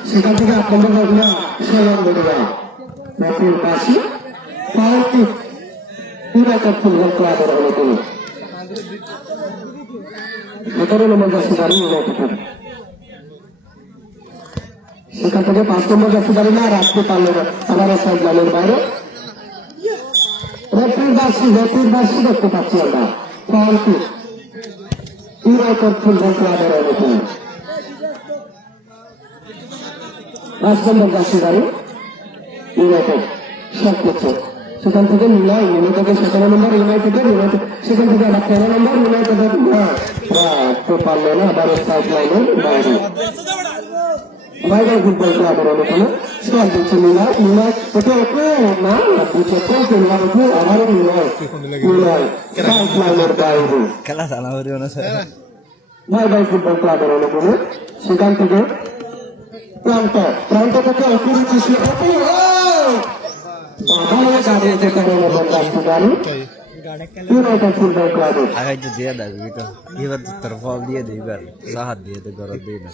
সেখান থেকে আপনাদের ভাবনা সলাম বড়ুয়া মাটির পাশে পার্টি পুরা ফুটবল ক্লাবের হলো তিনি 17 নম্বর জার্সি দাঁড়িয়ে সেখান থেকে 5 নম্বর জার্সি দাঁড়িয়ে না রাখতে পারলো না আবার সাইড লাইনের বাইরে রেফারির বার্ষি দেখতে পাচ্ছি আমরা পার্টি পুরা ফুটবল ক্লাবের হলো তিনি 5 নম্বর জার্সি দাঁড়িয়ে ইউনাইটেড শট করছে সেখান থেকে মিলাই থেকে 17 নম্বর ইউনাইটেড সেখান থেকে আবার 13 নম্বর ইউনাইটেডের পারলো না আবার সাইড লাইনের বাইরে ফুটবল ক্লাবের অনুকূলে শট দিচ্ছে মিলাই ওকে না বুঝে আবারও মিলাই সাইড লাইনের বাইরে খেলা চালা করিও না স্যার ফুটবল ক্লাবের অনুকূলে সেখান থেকে প্রান্ত থেকে ফুটবল ক্লাবে আগাই তো দিয়ে দেবে তো এবার তোর ফল দিয়ে দেবে এবার সাহায্য দিয়ে দে গরম দিয়ে না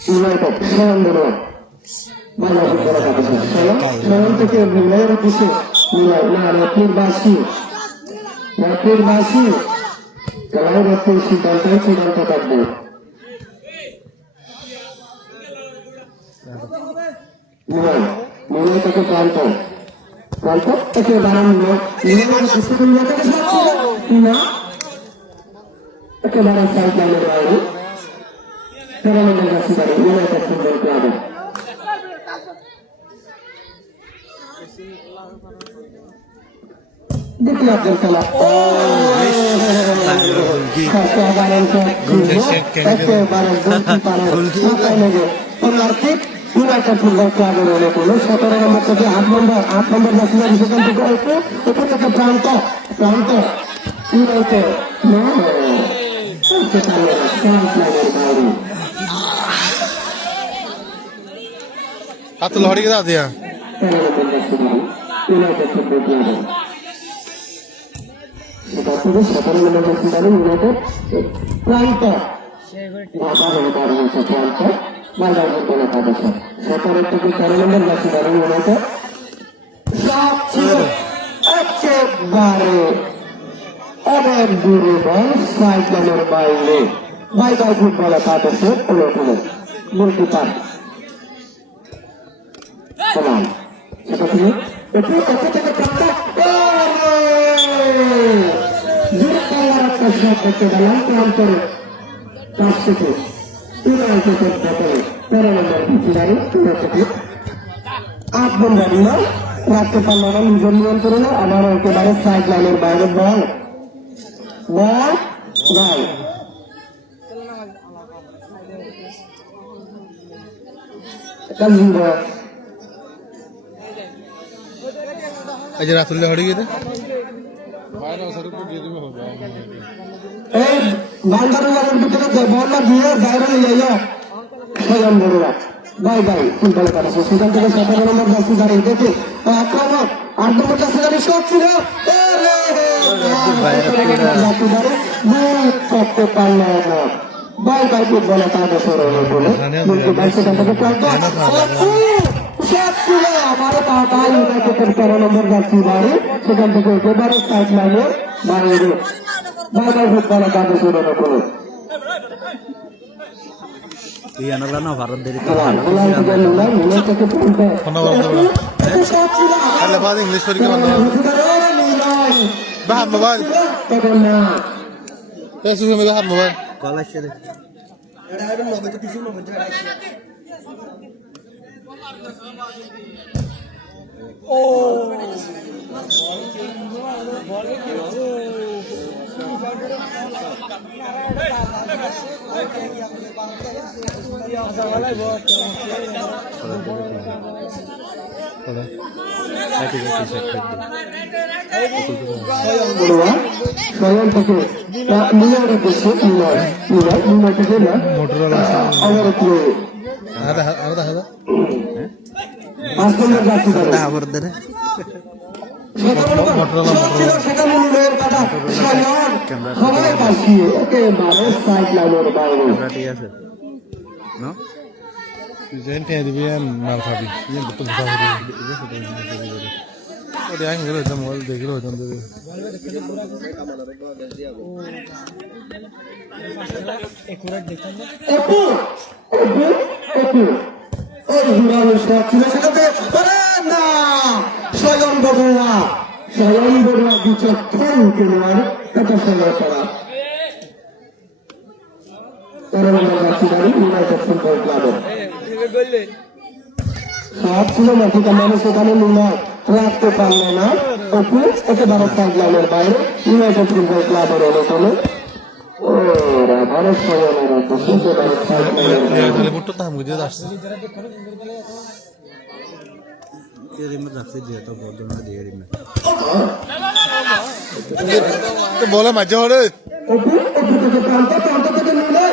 থেকে মিলাইয়ের পিছিয়ে মিলাই না রেফারির বাসি খেলায় রেফারির সিদ্ধান্ত থাকবে মিলাই থেকে প্রান্ত থেকে বাড়ানো না একেবারে সাইড লাইনের বাইরে 13 নম্বর জার্সি দাঁড়িয়ে ইউনাইটেড ফুটবল ক্লাবে দ্বিতীয় খেলা ইউনাইটেড ফুটবল ক্লাবের অনুকূলে 17 নম্বর থেকে 8 নম্বর জার্সি সেখান থেকে উপর থেকে প্রান্ত ইউনাইটেড आप तो लहड़ी के साथ दिया ইউনাইটেড ফুটবল ক্লাবে সেটা থেকে 17 নম্বর জার্সি ইউনাইটেড প্রান্ত মালদা ফুটবলের সদস্য 17 থেকে 13 নম্বর জার্সি ইউনাইটেড একেবারে অনেক দূরে বল সাইড লাইনের বাইরে ফুটবলের সদস্য গোলকিপার সমান সেটা থেকে একটা শট দেখতে গেলাম প্রান্তরে কাছ থেকে ইউনাইটেডের ব্যাপারে 13 নম্বর পিছিয়ে 8 নম্বর না রাখতে পারলো না নিজের নিয়ন্ত্রণে আবার একেবারে সাইড লাইনের বাইরে বল आज रात लहड़ी के এই বান্দারুল্লাহের ভিতরে যে বলটা দিয়ে বাইরে নিয়ে যাও সেখান বড়ুয়া ফুটবল কাটাছে সেখান থেকে 17 নম্বর জার্সি দাঁড়িয়ে দেখে আক্রমণ 8 নম্বর জার্সি দাঁড়িয়ে শট ছিল করতে পারলো না ফুটবলে কাটা সরে বলে সেখান থেকে আমার টাকা ইউনাইটেডের 13 নম্বর জার্সি বাড়ি সেখান থেকে একেবারে সাইড লাইনের বাইরে ফুটবলে কাটা সরে বলে তুই আনলা না ভারত দেরি बाद इंग्लिश पढ़ के बाहर मोबाइल ऐसे में बाहर मोबाइल কলেজ ছেড়ে স্বয়ং থেকে মিলার উদ্দেশ্যে মিলার থেকে না मोटरोला আমার आधा आधा 5 নম্বর জার্সি গাড়ি আবার দেন 17 নম্বর শট ছিল সেখানে নুনের কাটা সায়ন সবাই পাশিয়ে একেবারে সাইড লাইনের বাইরে ঠিক আছে না যেন টিয়া দিবি মার খাবি ইয়ে তো কথা হবে ওরে আইন গেল তো মোবাইল দেখিলো হইতাম দেবে একটু ওর ঘুরানো শট ছিল সেখানে আরে না স্বয়ং বড়ুয়া বিচক্ষণ খেলোয়াড় এটা সময় করা 13 নম্বর জার্সি গাড়ি ইউনাইটেড ফুটবল ক্লাবের শট ছিল মাটিকা মানুষ সেখানে নুনার রাখতে পারলো না অপু একেবারে সাইড লাইনের বাইরে ইউনাইটেড ফুটবল ক্লাবের অনুকূলে ওরা ভারত সমানের একেবারে সাইড লাইনের বাইরে তাহলে বুটটা তো হামগুজে আসছে রিমে রাখতে দিয়ে তো বদনা দিয়ে রিমে তো বলে মাঝে হরে অপু থেকে প্রান্ত থেকে নিলে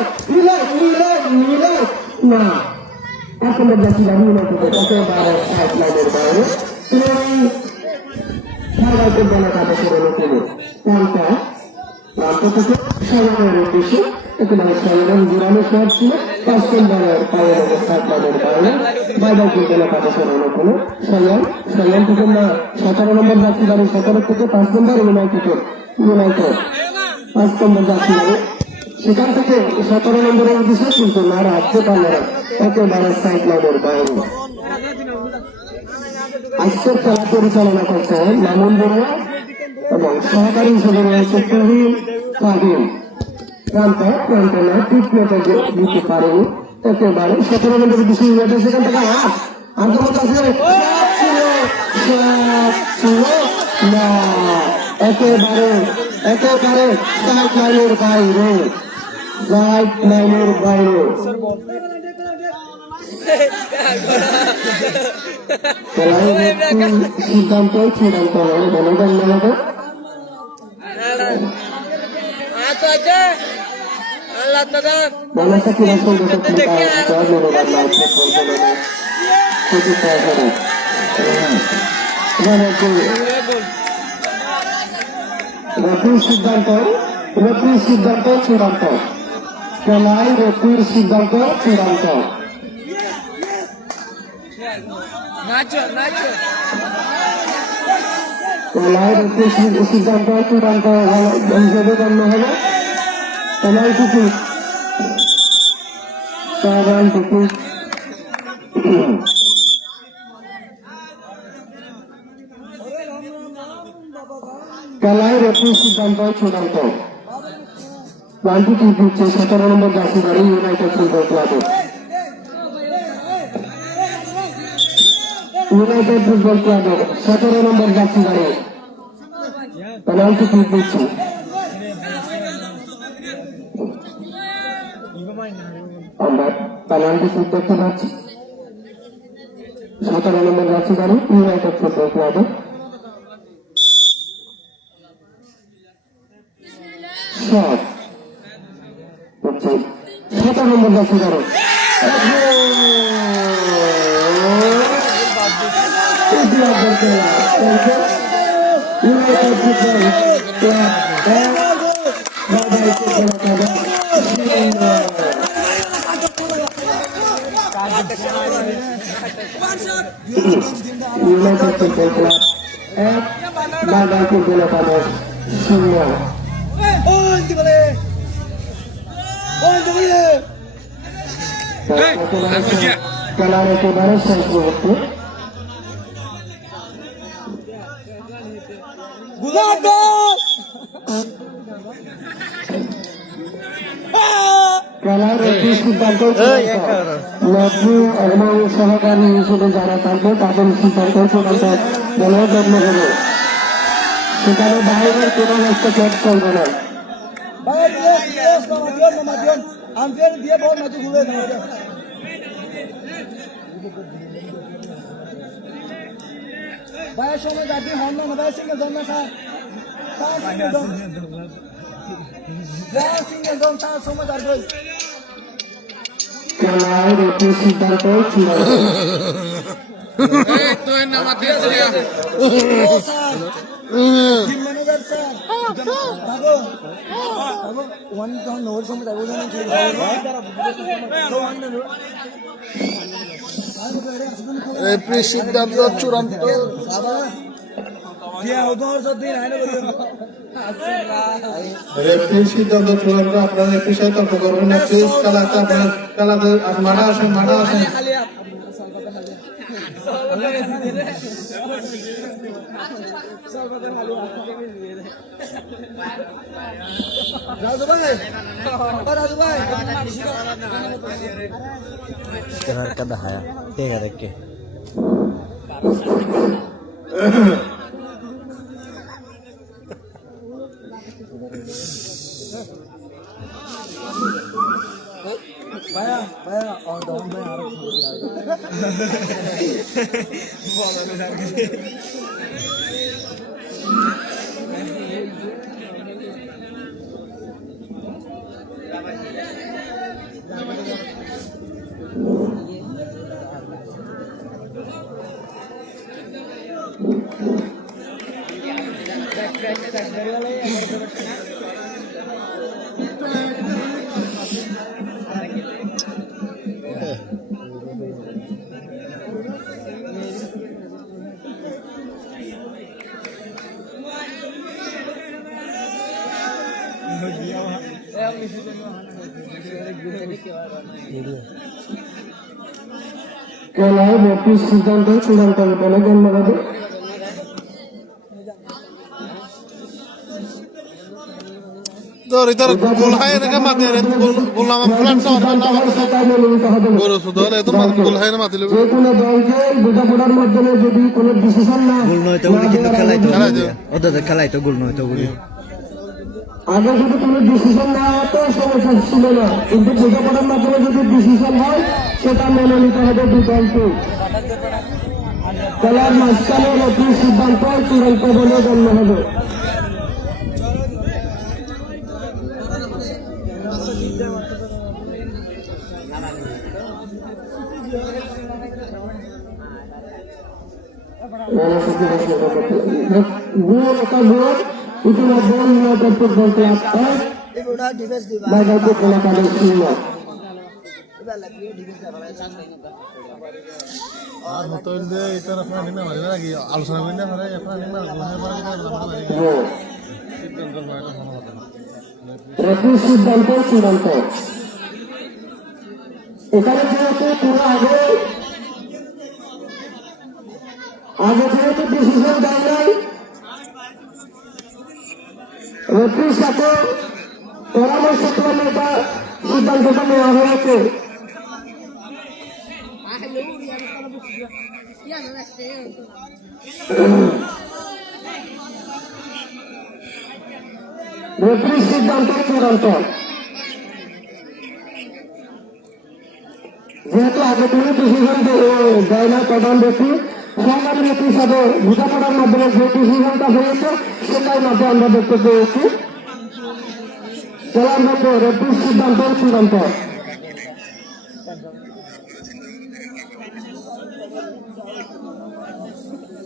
না এখন জাতি গাড়ি ইউনাইটেড একেবারে সাইড লাইনের বাইরে ভারতের বেলা কাটা করে অনুকূলে প্রান্ত থেকে সমানের উদ্দেশ্যে একেবারে সমানের ঘুরানো শট ছিল 5 নম্বরের পায়ের সাইড লাইনের বাইরে বাইরে বেলা কাটা করে অনুকূলে সয়ান থেকে না 17 নম্বর জাতি গাড়ি 17 থেকে 5 নম্বর ইউনাইটেড 5 নম্বর জাতি গাড়ি সেখান থেকে 17 নম্বরের উদ্দেশ্যে কিন্তু না রাখতে পারল না একেবারে সাইড লাইনের বাইরে আজকের খেলা পরিচালনা করছেন মামুন বড়ুয়া এবং সহকারী হিসেবে রয়েছে তুহিন কাদিম প্রান্ত না ট্রিটমেন্টে দিতে পারেনি একেবারে 17 নম্বরের উদ্দেশ্যে সেখান থেকে না একেবারে সাইড লাইনের বাইরে সিদ্ধান্ত চূড়ান্ত হলে ধন্যবাদ মেলাতে মানুষের ক্রীড়া সংগঠক রেফারির সিদ্ধান্ত চূড়ান্ত খেলায় রেফারির সিদ্ধান্ত চূড়ান্ত খেলায় রেফারির সিদ্ধান্ত চূড়ান্ত হিসেবে গণ্য হবে পেনাল্টি খেলায় রেফারির সিদ্ধান্ত চূড়ান্ত 1-2 দিচ্ছে 17 নম্বর জার্সি গাড়ি ইউনাইটেড ফুটবল ক্লাবের ইউনাইটেড ফুটবল ক্লাবের 17 নম্বর জার্সি গাড়ি পেনাল্টি দিচ্ছে আমরা পেনাল্টি দেখতে পাচ্ছি 17 নম্বর জার্সি গাড়ি ইউনাইটেড ফুটবল ক্লাবের শট হচ্ছে 17 নম্বর জার্সি গাড়ি United football United Football Club 1 বারবার ফুটবল ক্লাবের 0 খেলার একেবারে শেষ মুহূর্তে খেলার একটি সিদ্ধান্ত এবং সহকারী হিসেবে যারা থাকবে তাদের সিদ্ধান্ত চূড়ান্ত বলে গণ্য হবে সেখানে বাইরের কোনো হস্তক্ষেপ চলবে না ভাইয়ের সময় যাবি হন না ভাই সিঙ্গেল জন না সিঙ্গেল জন তার সময় যাবে খেলায় একটি সিদ্ধান্ত চূড়ান্ত ও স্যার টিম ম্যানেজার স্যার বাবু বাবু ওয়ান টাউন নোর সময় যাবো না কি রেফারি সিদ্ধান্ত চূড়ান্ত। রেফারির সিদ্ধান্ত চূড়ান্ত। আপনারা একটু সতর্ক করবেন না প্লিজ। খেলাতে মাঠে আসেন, মাঠে আসেন। রাজু ভাই রাজু ভাই तेरा का दहाया ठीक है देख के ভাইয়া ভাইয়া और डाउन में आ रहा খেলায় রেফারির সিদ্ধান্ত চূড়ান্ত বলে গণ্য হবে। তোর ইতার গোল হাই রেখে মাতে রে গোল নাম ফ্লাট তো না গোল সুদ হলে তো গোল হাই না মাতে লবে। যে কোনো দলকে বোঝাপড়ার মাধ্যমে যদি কোনো ডিসিশন না गोल नय तो गुली কিন্তু খেলাই তো ওদের খেলাই তো গোল নয় তো গুলি আগে যদি কোনো ডিসিশন না হতো সমস্যা ছিল না, কিন্তু বোঝাপড়ার মাধ্যমে যদি ডিসিশন হয় সেটা মেনে নিতে হবে দুই দলকে। খেলার মাঝখানে রেফারির সিদ্ধান্ত চূড়ান্ত বলে গণ্য হবে। ইতিমধ্যে ইউনাইটেড ফুটবল ক্লাব এগুলা ডিফেন্স দিবা বাইরে খেলাকালীন ছিল। এবার লাগিয়ে ডিফেন্স দিবা আর মতো দে ইতার আপনার নিনা মারে নাকি আলোচনা করি না মারে আপনার নিনা গোল হাই পরে কেটে মারে সিদ্ধান্ত মারে তো মনে হতো না। রেফারির সিদ্ধান্ত চূড়ান্ত। এখানে যেহেতু পুরো আগে যেহেতু ডিসিশন দেয় নাই, রেফারির সাথে পরামর্শ ক্রমে এটা সিদ্ধান্তটা নেওয়া হয়েছে। রেফারির সিদ্ধান্ত চূড়ান্ত। যেহেতু আগে কোনো ডিসিশন দেয় না প্রধান ব্যক্তি, সরকারি ব্যক্তি হিসাবে বোঝাপড়ার মাধ্যমে যে ডিসিশনটা হয়েছে সেটাই মাঝে আমরা দেখতে পেয়েছি। খেলার মধ্যে রেফারির সিদ্ধান্ত চূড়ান্ত।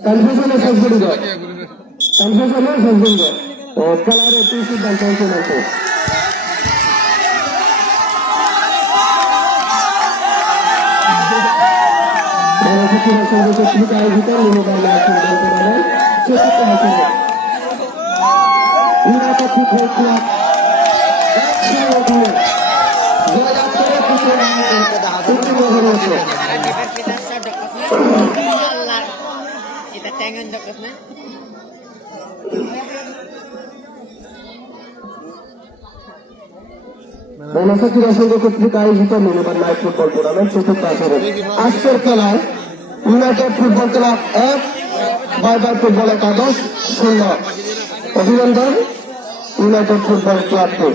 কনফিউশনের শেষ বিন্দু, কনফিউশনের শেষ বিন্দু। খেলার রেফারির সিদ্ধান্ত চূড়ান্ত। Kita tangan dokasnya. মনসা সংঘ কর্তৃক আয়োজিত মিনিবার নাইট ফুটবল টুর্নামেন্ট চতুর্থ আসরে আজকের খেলায় ইউনাইটেড ফুটবল ক্লাব 1, বাই ফুটবল একাদশ 0। অভিনন্দন ইউনাইটেড ফুটবল ক্লাবকে।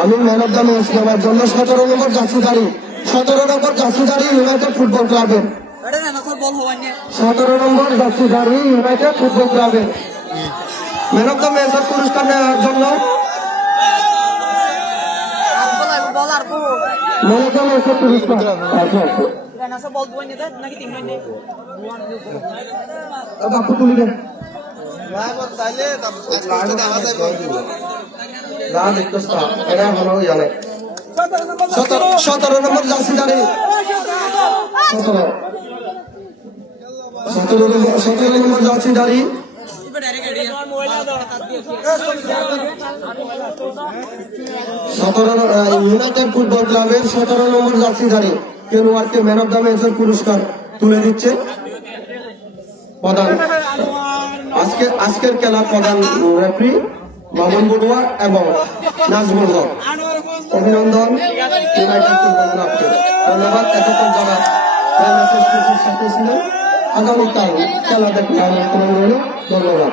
আমি ম্যান অব দ্য ম্যাচ নেওয়ার জন্য 17 নম্বর জার্সিধারী ইউনাইটেড ফুটবল ক্লাবের 17 নম্বর জার্সিধারী ইউনাইটেড ফুটবল ক্লাবের ম্যান অব দ্য ম্যাচের পুরস্কার নেওয়ার জন্য মনে করেন পুরস্কার আছে। Nasa ball 2 niya lagi tingnan niya. বাপু তুলি দেন না দেখতো এটা ভালো জানে 17 নম্বর জার্সি দাঁড়িয়ে 17 নম্বর জার্সি দাঁড়িয়ে ইউনাইটেড ফুটবল ক্লাবের 17 নম্বর জার্সি দাঁড়িয়ে কেনুয়ারকে ম্যান অফ দ্য ম্যাচের পুরস্কার তুলে দিচ্ছে প্রধান আজকের খেলার প্রধান রেফারি মামুন বড়ুয়া এবং নাজমুল হক। অভিনন্দন ইউনাইটেড ফুটবল ক্লাবকে। ধন্যবাদ এতক্ষণ যারা সাথে ছিলেন। আগামীকাল খেলা দেখতে আমন্ত্রণ রইল। ধন্যবাদ।